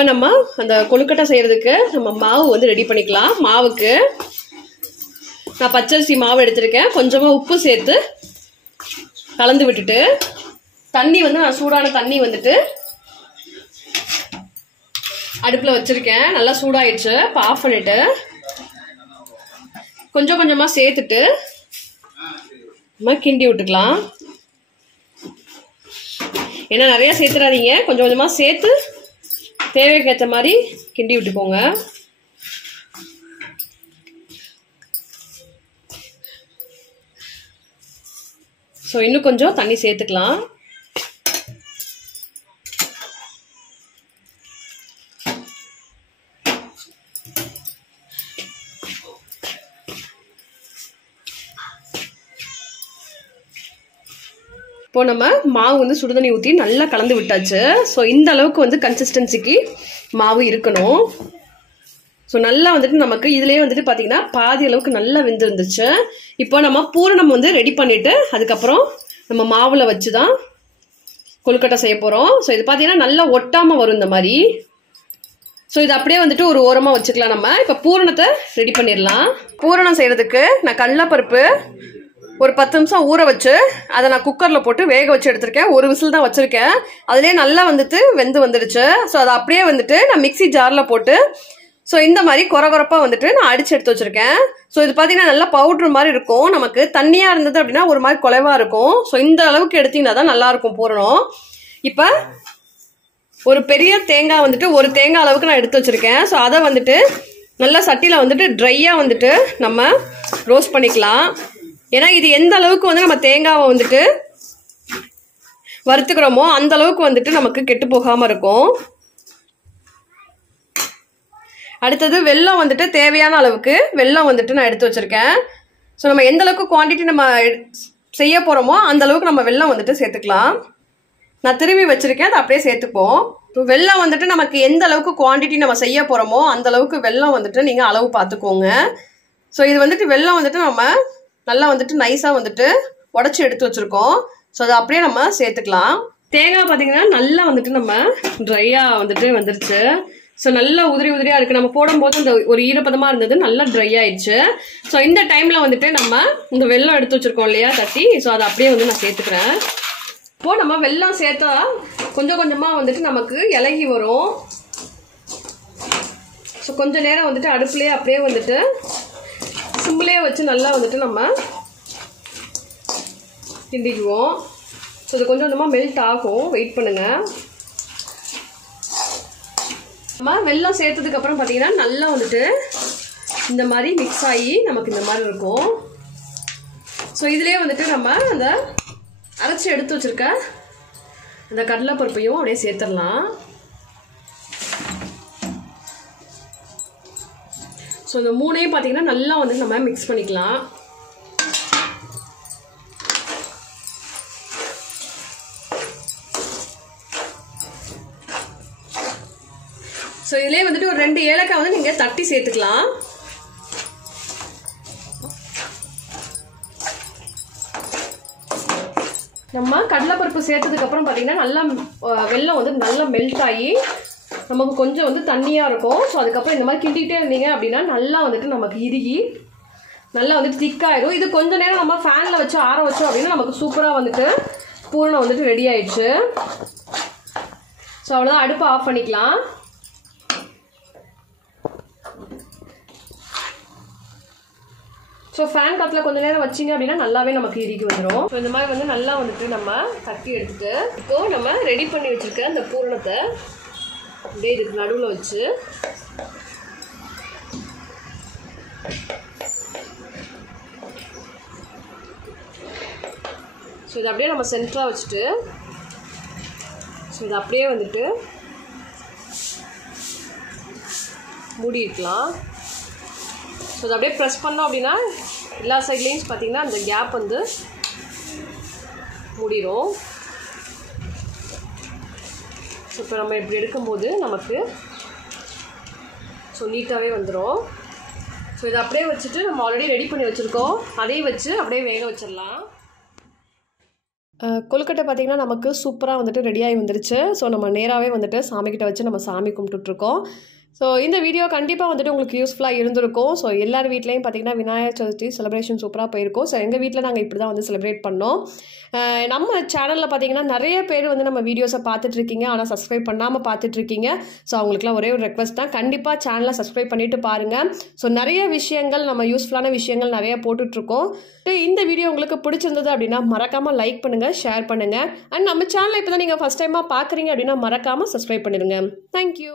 இப்போ நம்ம அந்த கொழுக்கட்டை செய்யறதுக்கு நம்ம மாவு வந்து ரெடி பண்ணிக்கலாம். மாவுக்கு நான் பச்சரிசி மாவு எடுத்திருக்கேன். கொஞ்சமாக உப்பு சேர்த்து கலந்து விட்டுட்டு தண்ணி வந்து நான் சூடான தண்ணி வந்துட்டு அடுப்பில் வச்சிருக்கேன். நல்லா சூடாயிடுச்சு. இப்போ ஆஃப் பண்ணிட்டு கொஞ்சம் கொஞ்சமாக சேர்த்துட்டு நம்ம கிண்டி விட்டுக்கலாம். ஏன்னா நிறைய சேர்த்துடாதீங்க, கொஞ்சம் கொஞ்சமாக சேர்த்து தேவைக்கு ஏற்ற மாதிரி கிண்டி விட்டுக்கோங்க. ஸோ இன்னும் கொஞ்சம் தண்ணி சேர்த்துக்கலாம். இப்போ நம்ம மாவு வந்து சுடுதண்ணி ஊற்றி நல்லா கலந்து விட்டாச்சு. ஸோ இந்த அளவுக்கு வந்து கன்சிஸ்டன்சிக்கு மாவு இருக்கணும். ஸோ நல்லா வந்துட்டு நமக்கு இதுலேயே வந்துட்டு பார்த்தீங்கன்னா பாதி அளவுக்கு நல்லா வெந்துருந்துச்சு. இப்போ நம்ம பூரணம் வந்து ரெடி பண்ணிட்டு அதுக்கப்புறம் நம்ம மாவில் வச்சு தான் கொழுக்கட்டை செய்ய போகிறோம். ஸோ இது பார்த்தீங்கன்னா நல்லா ஒட்டாமல் வரும் இந்த மாதிரி. ஸோ இது அப்படியே வந்துட்டு ஒரு ஓரமாக வச்சுக்கலாம். நம்ம இப்போ பூரணத்தை ரெடி பண்ணிடலாம். பூரணம் செய்கிறதுக்கு நான் கடலைப்பருப்பு ஒரு 10 நிமிஷம் ஊற வச்சு அதை நான் குக்கரில் போட்டு வேக வச்சு எடுத்திருக்கேன். ஒரு விசில் தான் வச்சுருக்கேன். அதுலேயே நல்லா வந்துட்டு வெந்து வந்துடுச்சு. ஸோ அதை அப்படியே வந்துட்டு நான் மிக்சி ஜாரில் போட்டு ஸோ இந்த மாதிரி கொரகொரப்பாக வந்துட்டு நான் அடிச்சு எடுத்து வச்சுருக்கேன். ஸோ இது பார்த்தீங்கன்னா நல்லா பவுட்ரு மாதிரி இருக்கும். நமக்கு தண்ணியாக இருந்தது அப்படின்னா ஒரு மாதிரி குலைவாக இருக்கும். ஸோ இந்த அளவுக்கு எடுத்தீங்கன்னா தான் நல்லாயிருக்கும் பூரணம். இப்போ ஒரு பெரிய தேங்காய் வந்துட்டு ஒரு தேங்காய் அளவுக்கு நான் எடுத்து வச்சுருக்கேன். ஸோ அதை வந்துட்டு நல்லா சட்டியில் வந்துட்டு ட்ரையாக வந்துட்டு நம்ம ரோஸ்ட் பண்ணிக்கலாம். ஏன்னா இது எந்த அளவுக்கு வந்து நம்ம தேங்காவை வந்துட்டு வறுத்துக்கிறோமோ அந்த அளவுக்கு வந்துட்டு நமக்கு கெட்டு போகாமல் இருக்கும். அடுத்தது வெல்லம் வந்துட்டு தேவையான அளவுக்கு வெல்லம் வந்துட்டு நான் எடுத்து வச்சிருக்கேன். ஸோ நம்ம எந்த அளவுக்கு குவான்டிட்டி நம்ம செய்ய போகிறோமோ அந்த அளவுக்கு நம்ம வெல்லம் வந்துட்டு சேர்த்துக்கலாம். நான் திரும்பி வச்சிருக்கேன், அதை அப்படியே சேர்த்துப்போம். இப்போ வெல்லம் வந்துட்டு நமக்கு எந்த அளவுக்கு குவான்டிட்டி நம்ம செய்ய போகிறோமோ அந்த அளவுக்கு வெல்லம் வந்துட்டு நீங்கள் அளவு பார்த்துக்கோங்க. ஸோ இது வந்துட்டு வெல்லம் வந்துட்டு நம்ம நல்லா வந்துட்டு நைஸாக வந்துட்டு உடச்சி எடுத்து வச்சுருக்கோம். ஸோ அதை அப்படியே நம்ம சேர்த்துக்கலாம். தேங்காய் பார்த்தீங்கன்னா நல்லா வந்துட்டு நம்ம ட்ரையாக வந்துட்டு வந்துருச்சு. ஸோ நல்லா உதிரி உதிரியாக இருக்குது. நம்ம போடும்போது இந்த ஒரு ஈரப்பதமாக இருந்தது, நல்லா ட்ரை ஆயிடுச்சு. ஸோ இந்த டைமில் வந்துட்டு நம்ம இந்த வெல்லம் எடுத்து வச்சுருக்கோம் இல்லையா தட்டி, ஸோ அதை அப்படியே வந்து நான் சேர்த்துக்கிறேன். இப்போது நம்ம வெல்லம் சேர்த்தா கொஞ்சம் கொஞ்சமாக வந்துட்டு நமக்கு இலகி வரும். ஸோ கொஞ்சம் நேரம் வந்துட்டு அடுப்புலேயே அப்படியே வந்துட்டு சிம்லேயே வச்சு நல்லா வந்துட்டு நம்ம கிண்டிக்குவோம். ஸோ இது கொஞ்சம் கொஞ்சமாக மெல்ட் ஆகும், வெயிட் பண்ணுங்கள். நம்ம வெல்லம் சேர்த்ததுக்கப்புறம் பார்த்தீங்கன்னா நல்லா வந்துட்டு இந்த மாதிரி மிக்ஸ் ஆகி நமக்கு இந்த மாதிரி இருக்கும். ஸோ இதுலேயே வந்துட்டு நம்ம அந்த அரைச்சி எடுத்து வச்சுருக்க அந்த கடலைப்பருப்பையும் அப்படியே சேர்த்துடலாம். ஸோ இந்த மூணையும் பார்த்தீங்கன்னா நல்லா வந்துட்டு நம்ம மிக்ஸ் பண்ணிக்கலாம். ஸோ இதுலேயே வந்துட்டு ஒரு 2 ஏலக்காய் வந்து நீங்கள் தட்டி சேர்த்துக்கலாம். நம்ம கடலைப்பருப்பு சேர்த்ததுக்கப்புறம் பார்த்தீங்கன்னா நல்லா வெல்லம் வந்து நல்லா மெல்ட் ஆகி நமக்கு கொஞ்சம் வந்து தண்ணியாக இருக்கும். ஸோ அதுக்கப்புறம் இந்த மாதிரி கிண்டிகிட்டே இருந்தீங்க அப்படின்னா நல்லா வந்துட்டு நமக்கு இறுகி நல்லா வந்துட்டு திக்காயிடும். இது கொஞ்சம் நேரம் நம்ம ஃபேனில் வச்சு ஆற வச்சோம் அப்படின்னா நமக்கு சூப்பராக வந்துட்டு பூரணம் வந்துட்டு ரெடி ஆயிடுச்சு. ஸோ அவ்வளோதான், அடுப்பை ஆஃப் பண்ணிக்கலாம். ஸோ ஃபேன் காற்றுல கொஞ்சம் நேரம் வச்சிங்க அப்படின்னா நல்லாவே நமக்கு இறுகி வந்துடும். ஸோ இந்த மாதிரி வந்து நல்லா வந்துட்டு நம்ம தட்டி எடுத்துட்டு இப்போது நம்ம ரெடி பண்ணி வச்சுருக்க அந்த பூரணத்தை அப்படியே இதுக்கு நடுவில் வச்சு ஸோ இதை அப்படியே நம்ம சென்டராக வச்சுட்டு ஸோ இதை அப்படியே வந்துட்டு மூடி இருக்கலாம். ஸோ அதை அப்படியே ப்ரெஸ் பண்ணோம் அப்படின்னா எல்லா சைட்லேயும் பார்த்தீங்கன்னா அந்த கேப் வந்து மூடிடும். ஸோ இப்போ நம்ம இப்படி எடுக்கும்போது நமக்கு ஸோ நீட்டாகவே வந்துடும். ஸோ இதை அப்படியே வச்சுட்டு நம்ம ஆல்ரெடி ரெடி பண்ணி வச்சுருக்கோம், அதையும் வச்சு அப்படியே வேக வச்சிடலாம். கொழுக்கட்டை பார்த்திங்கன்னா நமக்கு சூப்பராக வந்துட்டு ரெடியாகி வந்துருச்சு. ஸோ நம்ம நேராகவே வந்துட்டு சாமிக்கிட்ட வச்சு நம்ம சாமி கும்பிட்டுட்ருக்கோம். ஸோ இந்த வீடியோ கண்டிப்பாக வந்துட்டு உங்களுக்கு யூஸ்ஃபுல்லாக இருந்திருக்கும். ஸோ எல்லார் வீட்லேயும் பார்த்திங்கன்னா விநாயகர் சதுர்த்தி செலிப்ரேஷன் சூப்பராக போயிருக்கும். ஸோ எங்கள் வீட்டில் நாங்கள் இப்படி தான் வந்து செலிப்ரேட் பண்ணோம். நம்ம சேனலில் பார்த்திங்கன்னா நிறைய பேர் வந்து நம்ம வீடியோஸை பார்த்துட்ருக்கீங்க, ஆனால் சப்ஸ்கிரைப் பண்ணாமல் பார்த்துட்ருக்கீங்க. ஸோ அவங்களுக்குலாம் ஒரே ஒரு ரெக்வஸ்ட் தான், கண்டிப்பாக சேனலை சப்ஸ்கிரைப் பண்ணிவிட்டு பாருங்கள். ஸோ நிறைய விஷயங்கள் நம்ம யூஸ்ஃபுல்லான விஷயங்கள் நிறைய போட்டுட்ருக்கோம். இந்த வீடியோ உங்களுக்கு பிடிச்சிருந்தது அப்படின்னா மறக்காமல் லைக் பண்ணுங்கள், ஷேர் பண்ணுங்கள். அண்ட் நம்ம சேனலை இப்போ தான் நீங்கள் ஃபஸ்ட் டைமாக பார்க்குறீங்க அப்படின்னா மறக்காமல் சப்ஸ்கிரைப் பண்ணிடுங்க. தேங்க்யூ.